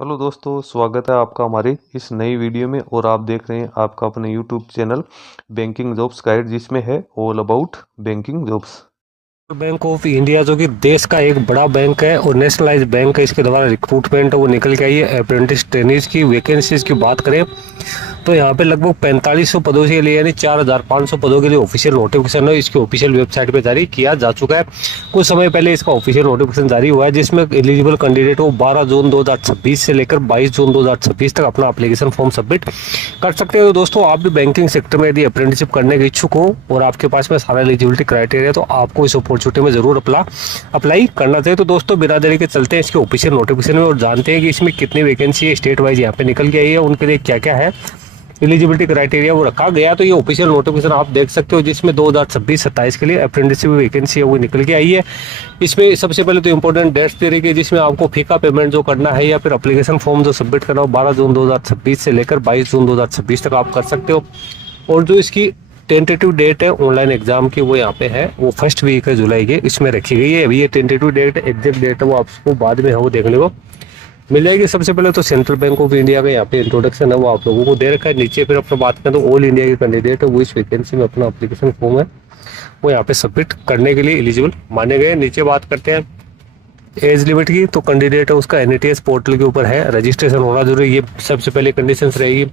Hello दोस्तों, स्वागत है आपका हमारे इस नई वीडियो में। और आप देख रहे हैं आपका अपने YouTube channel banking jobs guide, जिसमें है all about banking jobs. Bank of India जो कि देश का एक बड़ा बैंक है और नेशनलाइज बैंक है। इसके द्वारा रिक्रूटमेंट वो निकल के आई है। अप्रेंटिस ट्रेनीज की वैकेंसीज की बात करें तो यहाँ पे लगभग 4500 पदों के लिए यानी 4500 पदों के लिए ऑफिशियल नोटिफिकेशन है इसकी ऑफिशियल वेबसाइट पे जारी किया जा चुका है। कुछ समय पहले इसका ऑफिशियल नोटिफिकेशन जारी हुआ है, जिसमें एलिजिबल कैंडिडेट को 12 जून 2026 से लेकर 22 जून 2026 तक अपना एप्लीकेशन फॉर्म सबमिट कर सकते हो। तो दोस्तों, आप भी बैंकिंग सेक्टर में यदि अप्रेंटिसशिप करने के इच्छुक हो और आपके पास में सारा एलिजिबिलिटी क्राइटेरिया, तो आपको इस अपॉर्चुनिटी में जरूर अप्लाई करना चाहिए। तो दोस्तों, बिना देरी के चलते हैं इसके ऑफिशियल नोटिफिकेशन में और जानते हैं कि इसमें कितनी वैकेंसी है, स्टेट वाइज यहाँ पे निकल के आई है, उनके लिए क्या क्या है एलिजिबिलिटी क्राइटेरिया वो रखा गया। तो ये ऑफिशियल नोटिफिकेशन आप देख सकते हो, जिसमें 2026-27 के लिए अप्रेंटिसशिप वैकेंसी है वो निकल के आई है। इसमें सबसे पहले तो इंपॉर्टेंट डेट्स दे रही है, जिसमें आपको फीका पेमेंट जो करना है या फिर एप्लीकेशन फॉर्म जो सबमिट करना हो 12 जून 2026 से लेकर 22 जून 2026 तक आप कर सकते हो। और जो इसकी टेंटेटिव डेट है ऑनलाइन एग्जाम की, वो यहाँ पे है, वो फर्स्ट वीक है जुलाई के, इसमें रखी गई है। अभी ये टेंटेटिव डेट, एग्जैक्ट डेट है वो आपको बाद में है वो देखने को मिल जाएगी। सबसे पहले तो सेंट्रल बैंक ऑफ इंडिया का यहाँ पे इंट्रोडक्शन है वो आप लोगों को दे रखा है। नीचे फिर अपना बात करें तो ऑल इंडिया के कैंडिडेट है वो इस वैकेंसी में अपना एप्लीकेशन फॉर्म है वो यहाँ पे सबमिट करने के लिए एलिजिबल माने गए। नीचे बात करते हैं एज लिमिट की, तो कैंडिडेट है उसका एनईटीएस पोर्टल के ऊपर है रजिस्ट्रेशन होना जरूरी, ये सबसे पहले कंडीशन रहेगी।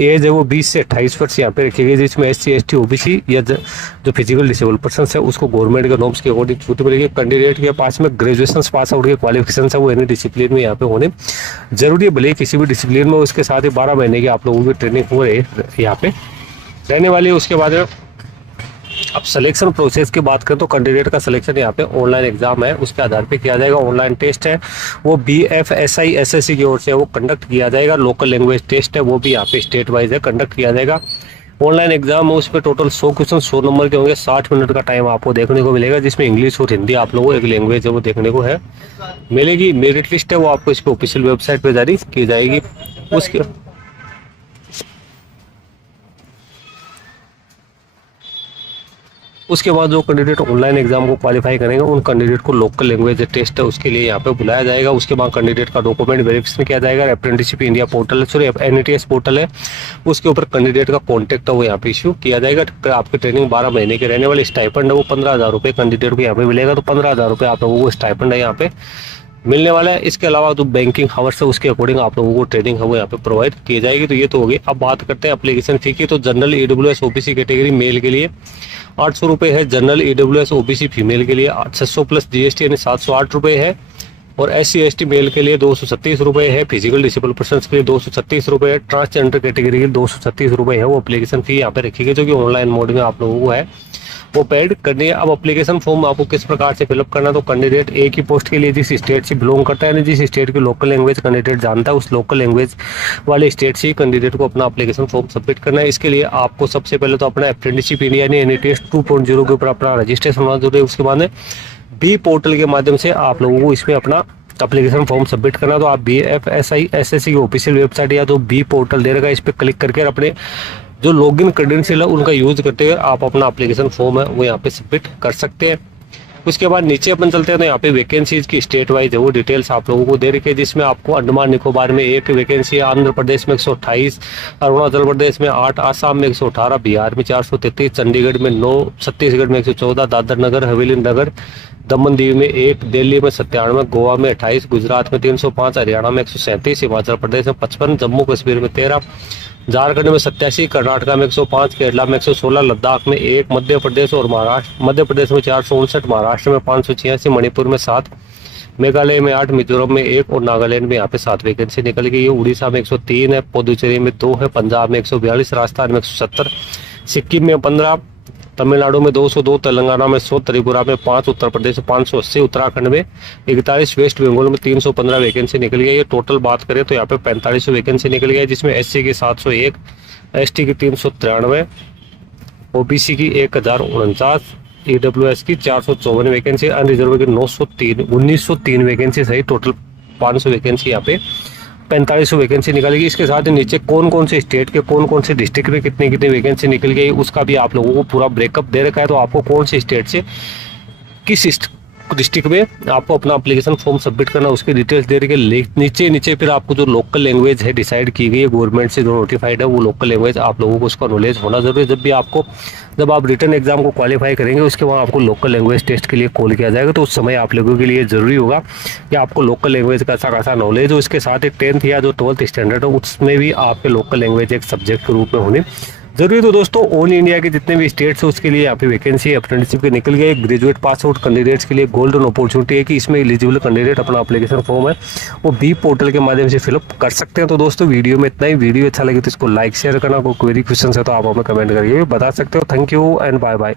एज है वो 20 से 28 वर्ष यहाँ पे रखी गई, जिसमें SC ST OBC या जो फिजिकल डिसेबल पर्सन है उसको गवर्नमेंट के नॉर्म्स के अकॉर्डिंग छूट मिलेगी। कैंडिडेट के पास में ग्रेजुएशन पास आउट के क्वालिफिकेशन है वो एनी डिसिप्लिन में यहाँ पे होने जरूरी है, भले किसी भी डिसिप्लिन में। उसके साथ ही 12 महीने की आप लोगों की ट्रेनिंग हो रही यहाँ पे रहने वाली है। उसके बाद अब सिलेक्शन प्रोसेस की बात करें तो कैंडिडेट का सिलेक्शन यहाँ पे ऑनलाइन एग्जाम है उसके आधार पे किया जाएगा। ऑनलाइन टेस्ट है वो BFSI SSC की ओर से वो कंडक्ट किया जाएगा। लोकल लैंग्वेज टेस्ट है वो भी यहाँ पे स्टेट वाइज है कंडक्ट किया जाएगा। ऑनलाइन एग्जाम है, उस पर टोटल 100 क्वेश्चन 100 नंबर के होंगे। 60 मिनट का टाइम आपको देखने को मिलेगा, जिसमें इंग्लिश और हिंदी आप लोगों को एक लैंग्वेज है वो देखने को है मिलेगी। मेरिट लिस्ट है वो आपको इस पर ऑफिशियल वेबसाइट पर जारी की जाएगी। उसके बाद जो कैंडिडेट ऑनलाइन एग्जाम को क्वालिफाई करेंगे उन कैंडिडेट को लोकल लैंग्वेज टेस्ट है उसके लिए यहाँ पे बुलाया जाएगा। उसके बाद कैंडिडेट का डॉक्यूमेंट वेरिफिकेशन किया जाएगा। Apprenticeship India portal sorry NETS portal है उसके ऊपर कैंडिडेट का कॉन्टैक्ट है वो यहाँ पे इश्यू किया जाएगा। आपकी ट्रेनिंग 12 महीने के रहने वाली। स्टाइपेंड है वो 15,000 रुपये कैंडिडेट को यहाँ पे मिलेगा, तो 15,000 रुपये आप लोगों को स्टाइपेंड है यहाँ पे मिलने वाला है। इसके अलावा जो बैंकिंग हावर्स है उसके अकॉर्डिंग आप लोगों को ट्रेनिंग है वो यहाँ पे प्रोवाइड की जाएगी। तो ये तो होगी। अब बात करते हैं एप्लीकेशन फी की, तो general EWS OBC category mail के लिए 800 रुपये है। जनरल EWS OBC फीमेल के लिए 600 प्लस GST यानी 708 रुपये है। और SC ST मेल के लिए 236 रुपये है। फिजिकल डिसेबल पर्सन के लिए 236 रुपये है। ट्रांसजेंडर कैटेगरी के लिए 236 रुपये है वो एप्लीकेशन फी यहाँ पे रखी गई, जो कि ऑनलाइन मोड में आप लोगों को है वो पेड करनी है। अब एप्लीकेशन फॉर्म आपको किस प्रकार से फिलअप करना है, तो कैंडिडेट एक ही पोस्ट के लिए जिस स्टेट से बिलोंग करता है, जिस स्टेट की लोकल लैंग्वेज कैंडिडेट जानता है उस लोकल लैंग्वेज वाले स्टेट से कैंडिडेट को अपना एप्लीकेशन फॉर्म सबमिट करना है। इसके लिए आपको सबसे पहले तो अपना अप्रेंटिसशिप इंडिया यानी NETS 2.0 के ऊपर अपना रजिस्ट्रेशन होना जरूरी है। उसके बाद B पोर्टल के माध्यम से आप लोगों को इसमें अपना एप्लीकेशन फॉर्म सबमिट करना। तो आप BFSI SSC की ऑफिशियल वेबसाइट या तो B पोर्टल दे रखा है, इस पर क्लिक करके अपने जो लॉगिन क्रेडेंशियल है उनका यूज करते हुए आप अपना एप्लीकेशन फॉर्म है वो यहाँ पे सबमिट कर सकते हैं। उसके बाद नीचे अपन चलते हैं तो यहाँ पे वैकेंसीज की स्टेट वाइज है वो डिटेल्स आप लोगों को दे रखी है, जिसमें आपको अंडमान निकोबार में 1 वैकेंसी है, आंध्र प्रदेश में 128, अरुणाचल प्रदेश में 8, आसाम में 118, बिहार में 433, चंडीगढ़ में 9, छत्तीसगढ़ में 114, दादर नगर हवेली नगर दमन दीव में 1, दिल्ली में 97, गोवा में 28, गुजरात में 305, हरियाणा में 137, हिमाचल प्रदेश में 55, जम्मू कश्मीर में 13, झारखंड में 87, कर्नाटका में 105, केरला में 116, लद्दाख में 1, मध्य प्रदेश और महाराष्ट्र मध्य प्रदेश में 459, महाराष्ट्र में 586, मणिपुर में 7, मेघालय में 8, मिजोरम में 1 और नागालैंड में यहाँ पे 7 वैकेंसी निकल गई है। उड़ीसा में 103 है, पुदुचेरी में 2 है, पंजाब में 142, राजस्थान में 170, सिक्किम में 15, तमिलनाडु में 202, तेलंगाना में 100, त्रिपुरा में 5, उत्तर प्रदेश में 580, उत्तराखंड में 41, वेस्ट बंगाल में 315 वैकेंसी निकल गई है। टोटल बात करें तो यहाँ पे 4500 वैकेंसी निकल गई है, जिसमें SC की 701, ST की 393, OBC की 1049, EWS की 454 वैकेंसी, अनरिजर्व की 903 1903 वैकेंसी सही टोटल 500 वैकेंसी यहाँ पे 4500 वैकेंसी निकलेगी। इसके साथ ही नीचे कौन कौन से स्टेट के कौन कौन से डिस्ट्रिक्ट में कितनी कितनी वैकेंसी निकल गई उसका भी आप लोगों को पूरा ब्रेकअप दे रखा है। तो आपको कौन से स्टेट से किस डिस्ट्रिक्ट में आपको अपना एप्लीकेशन फॉर्म सबमिट करना, उसकी डिटेल्स दे रही है। नीचे फिर आपको जो लोकल लैंग्वेज है डिसाइड की गई है गवर्नमेंट से जो नोटिफाइड है, वो लोकल लैंग्वेज आप लोगों को उसका नॉलेज होना जरूरी है। जब आप रिटर्न एग्जाम को क्वालिफाई करेंगे उसके बाद आपको लोकल लैंग्वेज टेस्ट के लिए कॉल किया जाएगा, तो उस समय आप लोगों के लिए जरूरी होगा कि आपको लोकल लैंग्वेज का अच्छा खासा नॉलेज हो। इसके साथ ही 10th या जो 12th स्टैंडर्ड हो उसमें भी आपके लोकल लैंग्वेज एक सब्जेक्ट के रूप में होनी जरूरी। तो दोस्तों ऑल इंडिया के जितने भी स्टेट्स हैं उसके लिए यहाँ पे वैकेंसी अप्रेंटिसशिप के निकल गए। ग्रेजुएट पास आउट कैंडिडेट्स के लिए गोल्डन अपॉर्चुनिटी है कि इसमें एलिजिबल कैंडिडेट अपना एप्लीकेशन फॉर्म है वो बी पोर्टल के माध्यम से फिलअप कर सकते हैं। तो दोस्तों वीडियो में इतना ही। वीडियो अच्छा लगे तो इसको लाइक शेयर करना, कोई क्वेरी क्वेश्चन है तो आप हमें कमेंट करके बता सकते हो। Thank you and bye bye.